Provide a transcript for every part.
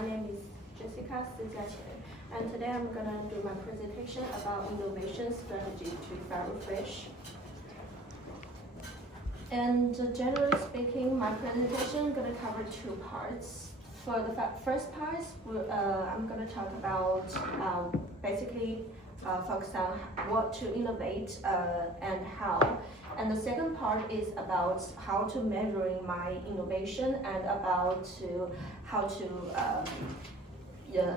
My name is Jessica Sijiaqian, and today I'm gonna do my presentation about innovation strategy to FaroFresh. And generally speaking, my presentation gonna cover two parts. For the first part, I'm gonna talk about basically focus on what to innovate and how. And the second part is about how to measuring my innovation and about how to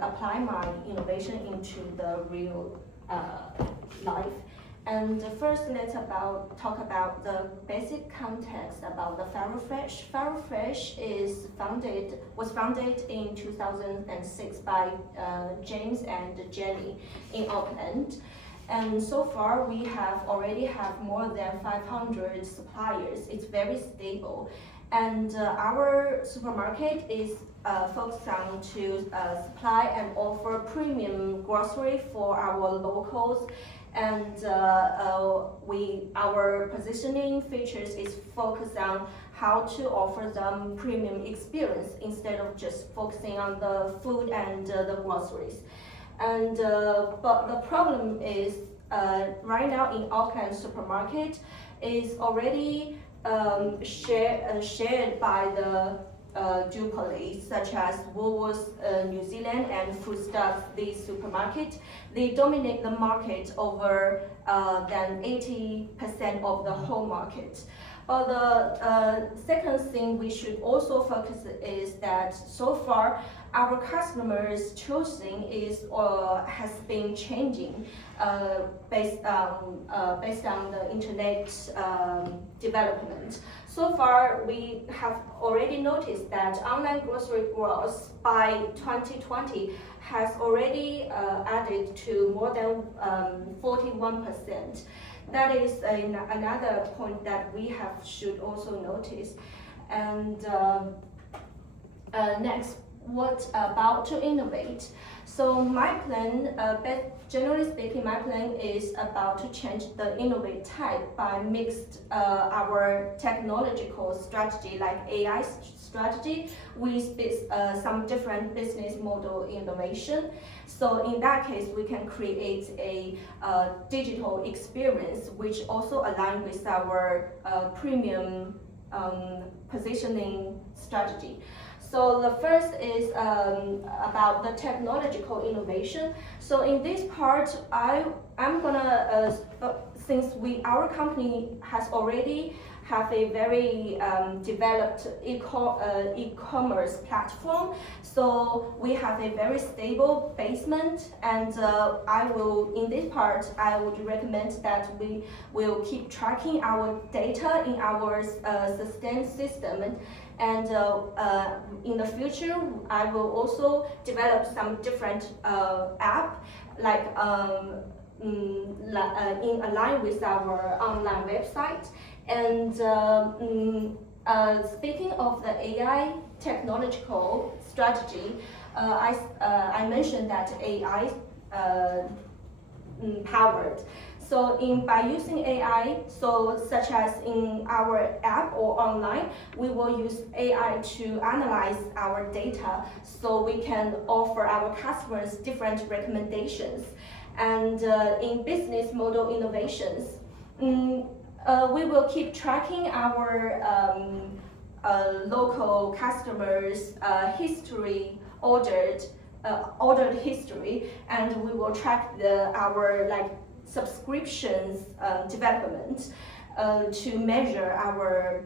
apply my innovation into the real life. And first, let's talk about the basic context about the FaroFresh. FaroFresh was founded in 2006 by James and Jenny in Auckland. And so far, we already have more than 500 suppliers. It's very stable. And our supermarket is focused on to supply and offer premium grocery for our locals. And our positioning features is focused on how to offer them premium experience instead of just focusing on the food and the groceries. And but the problem is right now in Auckland supermarket is already shared by the duopolies such as Woolworths New Zealand and Foodstuffs, these supermarket. They dominate the market over than 80% of the whole market. But the second thing we should also focus is that so far our customers' choosing has been changing based on the internet development. So far, we have already noticed that online grocery growth by 2020 has already added to more than 41%. That is another point that we should also notice. And next, what about to innovate? So my plan, generally speaking, my plan is about to change the innovate type by mixed our technological strategy like AI strategy with some different business model innovation. So in that case, we can create a digital experience which also align with our premium positioning strategy. So the first is about the technological innovation. So in this part, I'm gonna since our company has already have a very developed e-commerce platform, so we have a very stable basement. And in this part, I would recommend that we will keep tracking our data in our sustain system. And in the future, I will also develop some different app like in align with our online website. And speaking of the AI technological strategy, I mentioned that AI powered. So by using AI, such as in our app or online, we will use AI to analyze our data so we can offer our customers different recommendations. And in business model innovations, we will keep tracking our local customers' history, ordered history, and we will track our subscriptions development to measure our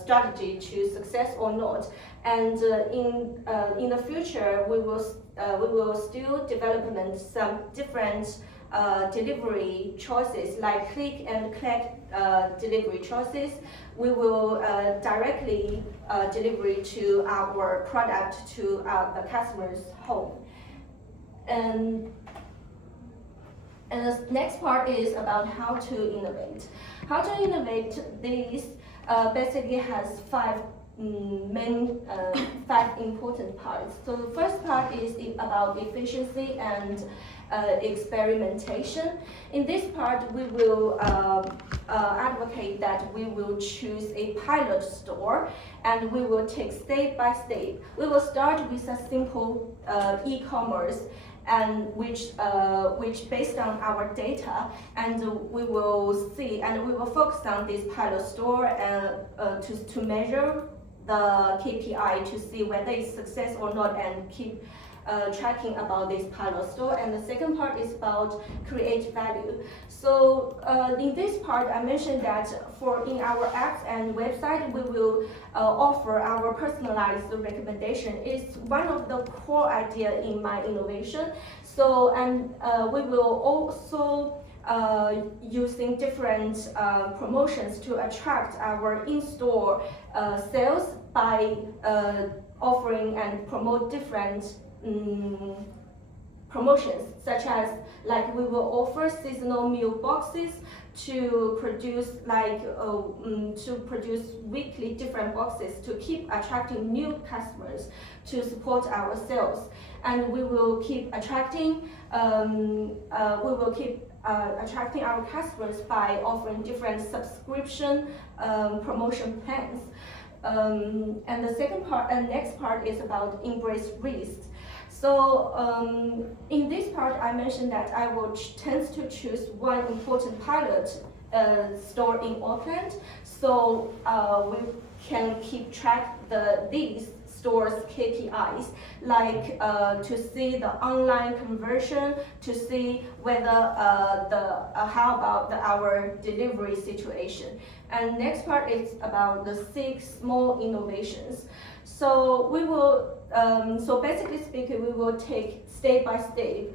strategy to success or not. And in the future, we will still develop some different delivery choices like click and collect delivery choices. We will directly delivery to our product to the customer's home. And the next part is about how to innovate. How to innovate this basically has five main 5 important parts. So the first part is about efficiency and experimentation. In this part, we will advocate that we will choose a pilot store and we will take step by step. We will start with a simple e-commerce and which based on our data, and we will see and we will focus on this pilot store and to measure the KPI to see whether it's success or not and keep tracking about this pilot store. And the second part is about create value. So in this part, I mentioned that in our apps and website, we will offer our personalized recommendation. It's one of the core idea in my innovation. So and we will also using different promotions to attract our in-store sales by offering and promote different promotions, such as like we will offer seasonal meal boxes to produce weekly different boxes to keep attracting new customers to support our sales, and we will keep attracting attracting our customers by offering different subscription promotion plans. And the second part and next part is about embrace risk. So in this part, I mentioned that I will tend to choose one important pilot store in Auckland, so we can keep track these stores KPIs, like to see the online conversion, to see whether how about our delivery situation. And next part is about the 6 small innovations. So we will so basically speaking, we will take step by step.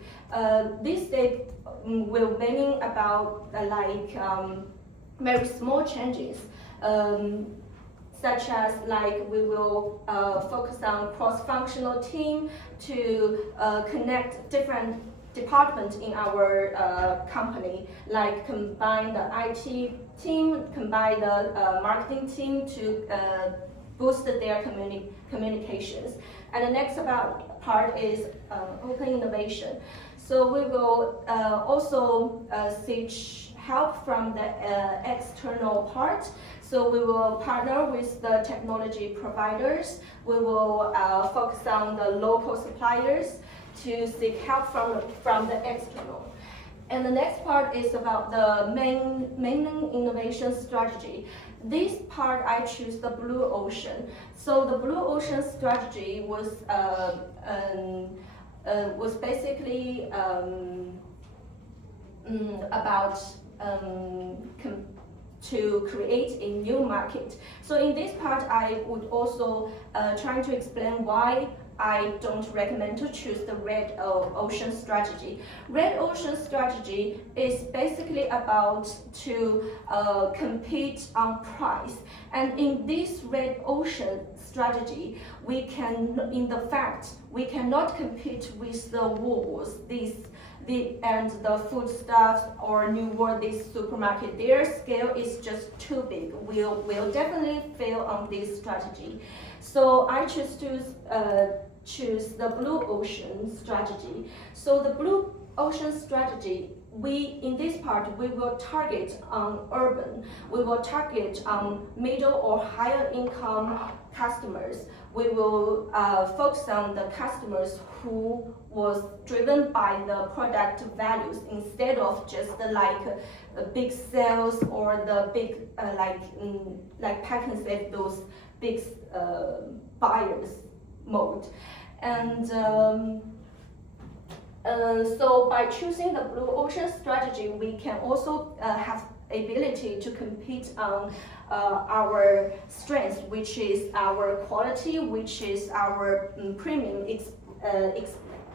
This step will meaning about very small changes. Such as like we will focus on cross-functional team to connect different departments in our company, like combine the IT team, combine the marketing team to boost their communications. And the next part is open innovation. So we will also seek help from the external part. So we will partner with the technology providers. We will focus on the local suppliers to seek help from the external. And the next part is about the main innovation strategy. This part I choose the blue ocean. So the blue ocean strategy was basically about to create a new market. So in this part, I would also try to explain why I don't recommend to choose the red ocean strategy. Red ocean strategy is basically about to compete on price. And in this red ocean strategy, we cannot compete with the Woolworths, and the foodstuffs or New World, this supermarket. Their scale is just too big. We'll definitely fail on this strategy. So I choose the blue ocean strategy. So the blue ocean strategy, in this part, we will target on urban. We will target on middle or higher income customers. We will focus on the customers who was driven by the product values instead of just big sales or the big pack and save, those big buyers mode. And so by choosing the blue ocean strategy, we can also have ability to compete on our strength, which is our quality, which is our premium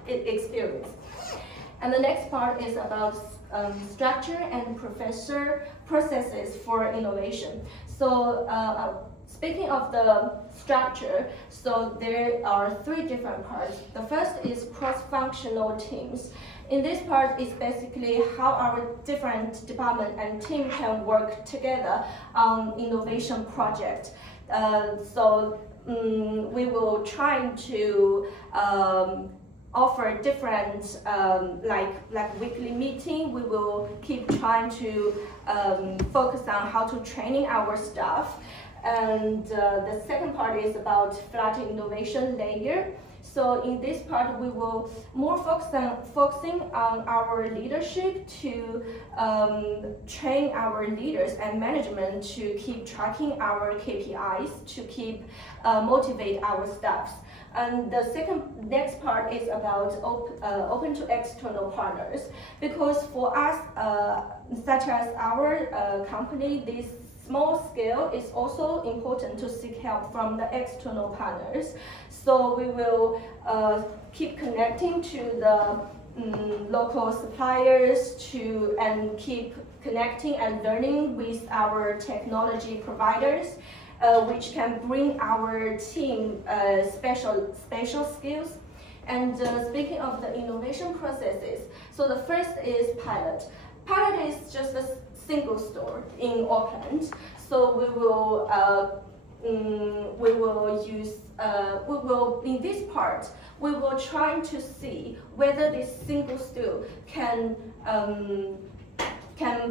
experience. And the next part is about structure and processes for innovation. So speaking of the structure, so there are 3 different parts. The first is cross-functional teams. In this part is basically how our different department and team can work together on innovation project. We will try to offer different like weekly meeting. We will keep trying to focus on how to training our staff. And the second part is about flat innovation layer. So in this part, we will more focusing on our leadership to train our leaders and management to keep tracking our KPIs, to keep motivate our staffs. And the next part is about open to external partners, because for us, such as our company, this small scale is also important to seek help from the external partners. So we will keep connecting to the local suppliers and keep connecting and learning with our technology providers, which can bring our team special skills. And speaking of the innovation processes, so the first is pilot. Pilot is just a single store in Auckland. So we will in this part we will try to see whether this single store can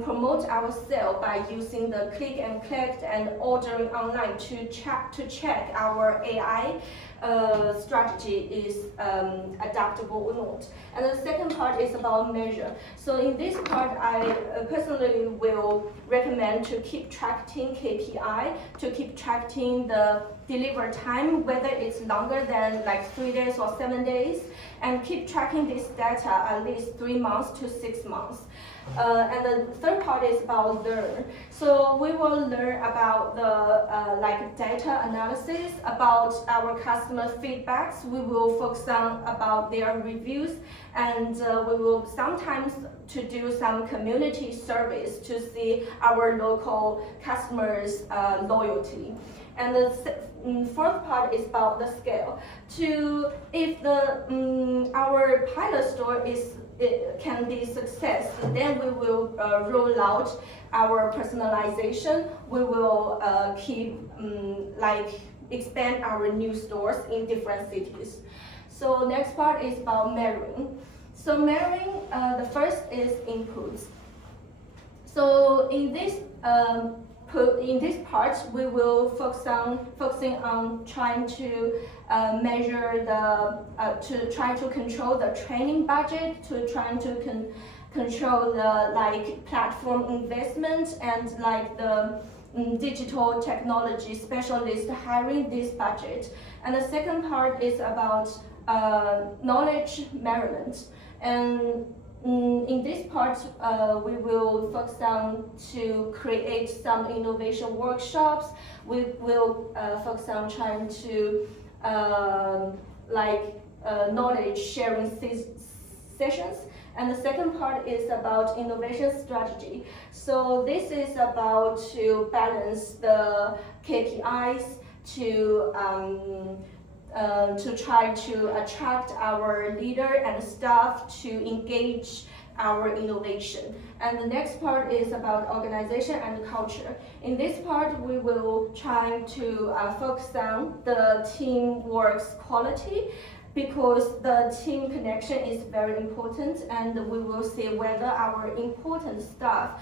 promote our sale by using the click and collect and ordering online to check our AI strategy is adaptable or not. And the second part is about measure. So in this part, I personally will recommend to keep tracking KPI, to keep tracking the deliver time, whether it's longer than like 3 days or 7 days, and keep tracking this data at least 3 months to 6 months. And the third part is about learn. So we will learn about the like data analysis, about our customer feedbacks. We will focus on about their reviews, and we will sometimes to do some community service to see our local customers' loyalty. And the fourth part is about the scale. If our pilot store can be success, then we will roll out our personalization. We will keep expand our new stores in different cities. So next part is about measuring. So measuring, the first is inputs. So in this part, we will focusing on trying to measure to try to control the training budget, to trying to control the platform investment and the digital technology specialist hiring this budget. And the second part is about knowledge measurement. And in this part, we will focus on to create some innovation workshops. We will focus on trying to knowledge sharing sessions. And the second part is about innovation strategy. So this is about to balance the KPIs to try to attract our leader and staff to engage our innovation. And the next part is about organization and culture. In this part, we will try to focus on the teamwork's quality, because the team connection is very important, and we will see whether our important staff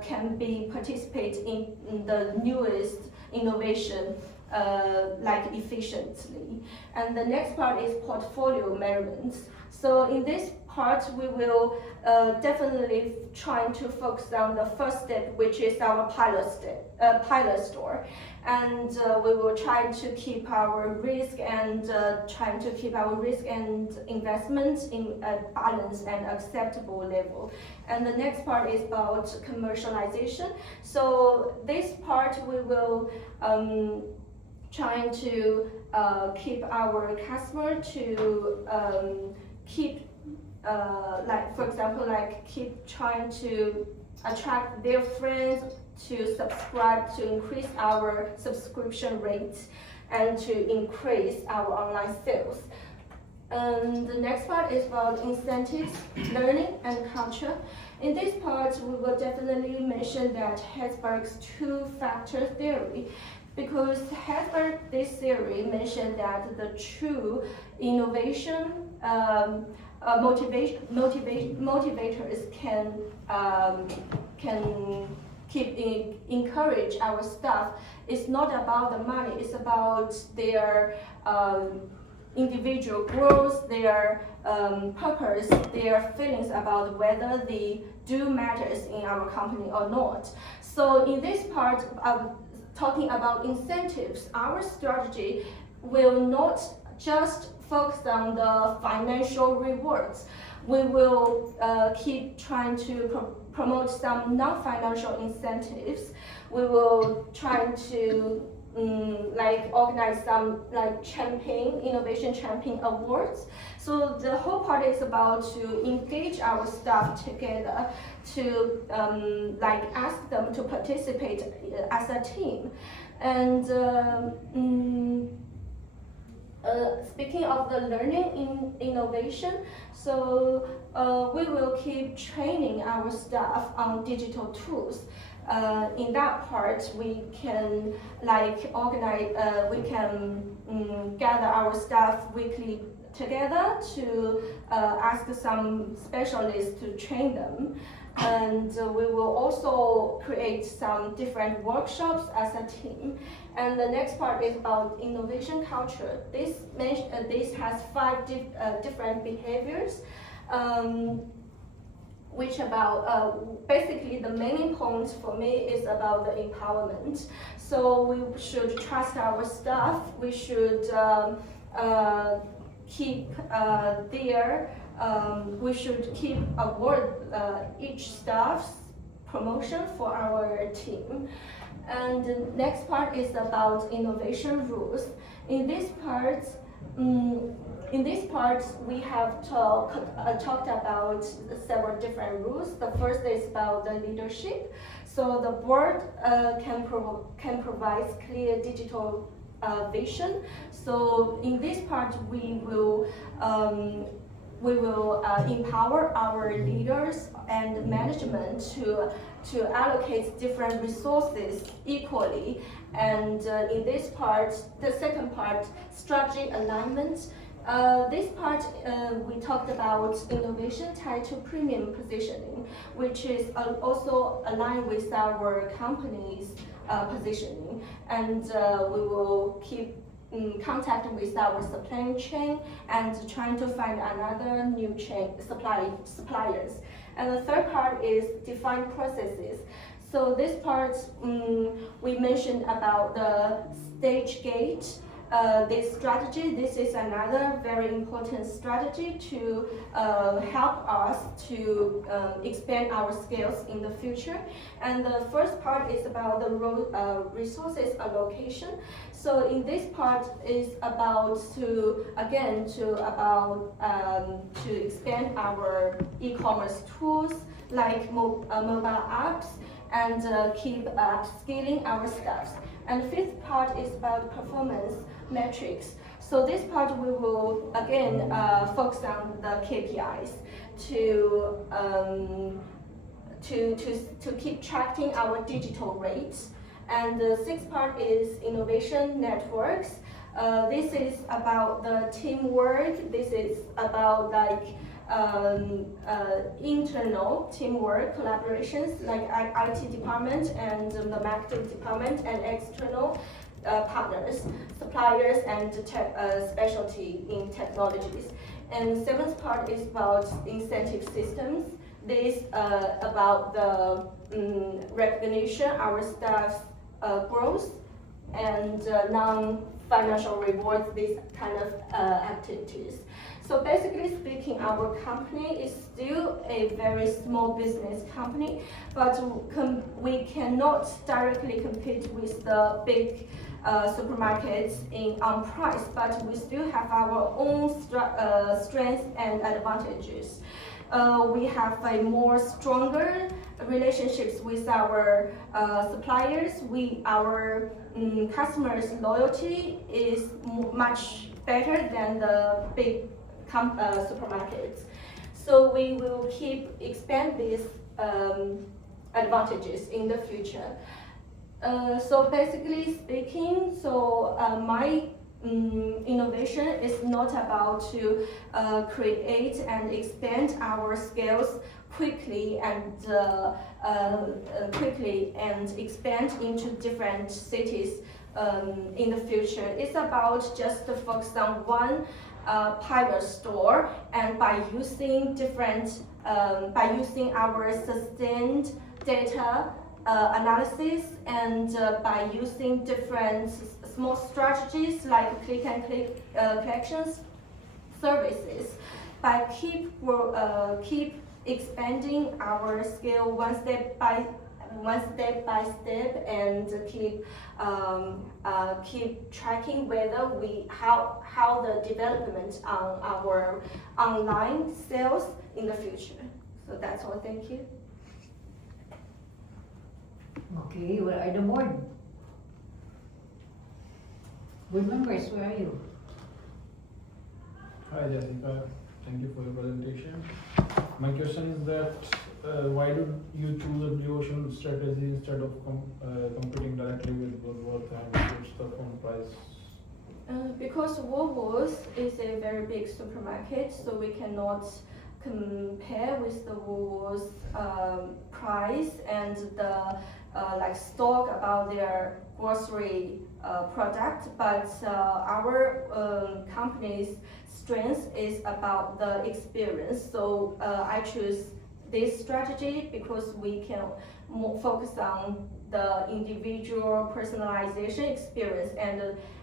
can participate in the newest innovation efficiently. And the next part is portfolio measurements. So in this part, we will definitely try to focus on the first step, which is our pilot store. And we will try to keep our risk and investments in a balanced and acceptable level. And the next part is about commercialization. So this part we will trying to keep our customer to keep for example, keep trying to attract their friends to subscribe, to increase our subscription rates and to increase our online sales. And the next part is about incentives, learning, and culture. In this part, we will definitely mention that Herzberg's two-factor theory, Because Herzberg, this theory mentioned that the true innovation motivators can encourage our staff. It's not about the money, it's about their individual growth, their purpose, their feelings about whether they do matters in our company or not. So in this part of talking about incentives, our strategy will not just focus on the financial rewards. We will keep trying to promote some non-financial incentives. We will try to organize some innovation champion awards. So the whole part is about to engage our staff together, to ask them to participate as a team. And speaking of the learning in innovation, so we will keep training our staff on digital tools. In that part, we can organize, we can gather our staff weekly together to ask some specialists to train them. And we will also create some different workshops as a team. And the next part is about innovation culture. This has 5 different behaviors, which about basically the main point for me is about the empowerment. So we should trust our staff. We should we should keep award each staff's promotion for our team. And the next part is about innovation rules. In this part, we have talked about several different rules. The first is about the leadership. So the board can provide clear digital vision. So in this part, we will empower our leaders and management to allocate different resources equally. And in this part, the second part, strategy alignment. This part, we talked about innovation tied to premium positioning, which is also aligned with our company's positioning. And we will keep in contact with our supply chain and trying to find another new suppliers. And the third part is define processes. So this part, we mentioned about the stage gate. This strategy, this is another very important strategy to help us to expand our skills in the future. And the first part is about the resources allocation. So in this part is about to expand our e-commerce tools like mobile apps and keep scaling our staffs. And fifth part is about performance metrics. So this part we will again focus on the KPIs to keep tracking our digital rates. And the sixth part is innovation networks. This is about the teamwork. This is about internal teamwork collaborations like IT department and the marketing department, and external partners, suppliers, and specialty in technologies. And the seventh part is about incentive systems. This about the recognition our staff's growth and non-financial rewards, these kind of activities. So basically speaking, our company is still a very small business company, but we cannot directly compete with the big supermarkets on price, but we still have our own strengths and advantages. We have a more stronger relationships with our suppliers. Our customers' loyalty is much better than the big supermarkets. So we will keep expand these advantages in the future. So basically speaking, my innovation is not about to create and expand our skills quickly and expand into different cities in the future. It's about just to focus on one pilot store, and by using our sustained data analysis and by using different small strategies like click and click collections services, by keep expanding our skill one step by step, and keep tracking whether how the development on our online sales in the future. So that's all. Thank you. Okay, where are the board? Board members, where are you? Hi Jessica, thank you for your presentation. My question is that why did you choose a blue ocean strategy instead of competing directly with Woolworth and switch the phone price? Because Woolworths is a very big supermarket, so we cannot compare with the Woolworths price and the like stock about their grocery product. But our company's strength is about the experience. So I choose this strategy because we can more focus on the individual personalization experience,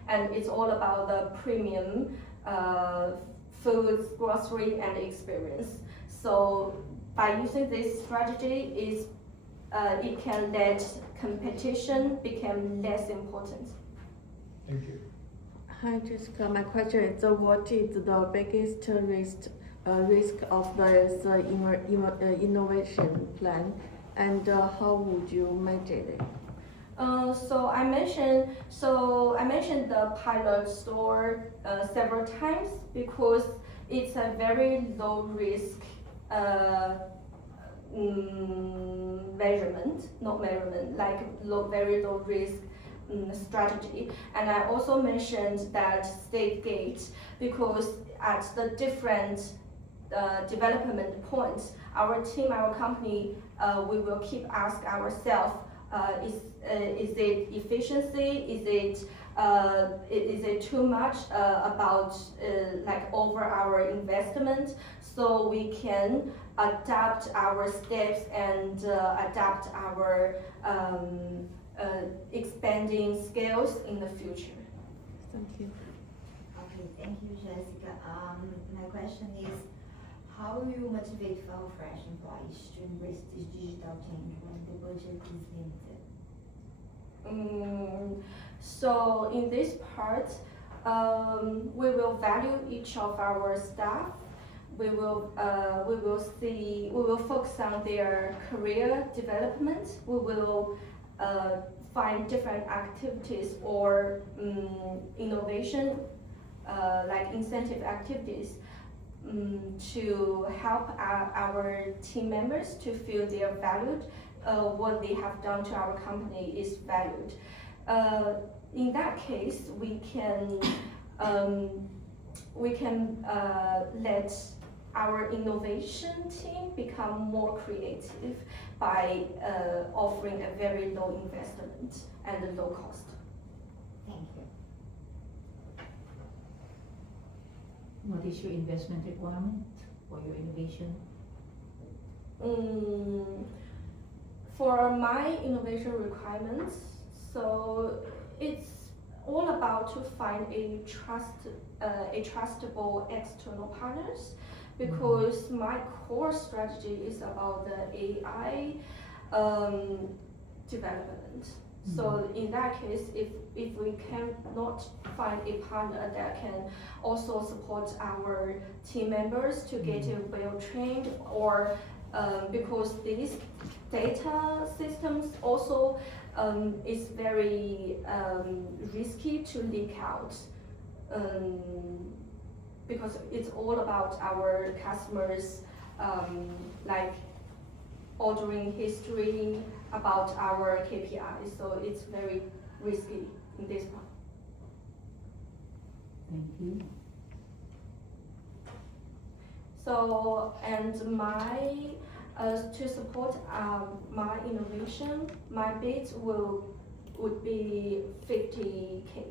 and it's all about the premium foods, grocery, and experience. So by using this strategy, it can let competition become less important. Thank you. Hi Jessica, my question is what is the biggest risk of this innovation plan, and how would you manage it? So I mentioned the pilot store several times because it's a very low risk very low risk strategy. And I also mentioned that state gate because at the different development points, our team, our company, we will keep ask ourselves, is it efficiency? Is it too much about like over our investment? So we can adapt our steps and adapt our expanding scales in the future. Thank you. Okay, thank you, Jessica. My question is, how will you motivate fellow fresh employees to embrace this digital change when the budget is limited? So in this part, we will value each of our staff. We will focus on their career development. We will find different activities or innovation like incentive activities to help our team members to feel they are valued. What they have done to our company is valued. In that case, we can let our innovation team become more creative by offering a very low investment and a low cost. Thank you. What is your investment requirement for your innovation? For my innovation requirements, so it's all about to find a trustable external partners, because my core strategy is about the AI development. So in that case, if we cannot find a partner that can also support our team members to get well trained, or because these data systems also is very risky to leak out, because it's all about our customers like ordering history about our KPI, so it's very risky in this part. Thank you. So, and my, to support my innovation, my bid would be 50K.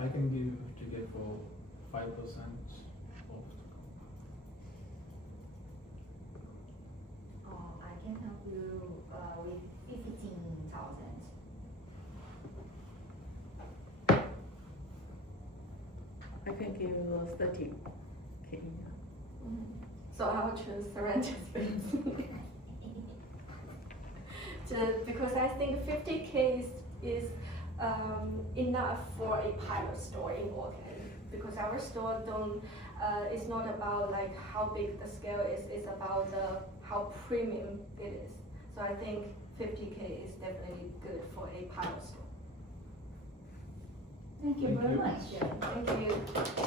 I can give 50K for 5% of. I can help you with 15,000. I can give you 30K. So I will choose surrender space. Just because I think 50K is enough for a pilot store in Auckland. Because our store it's not about like how big the scale is, it's about how premium it is. So I think 50K is definitely good for a pilot store. Thank you Thank very you. much. Yeah, thank you.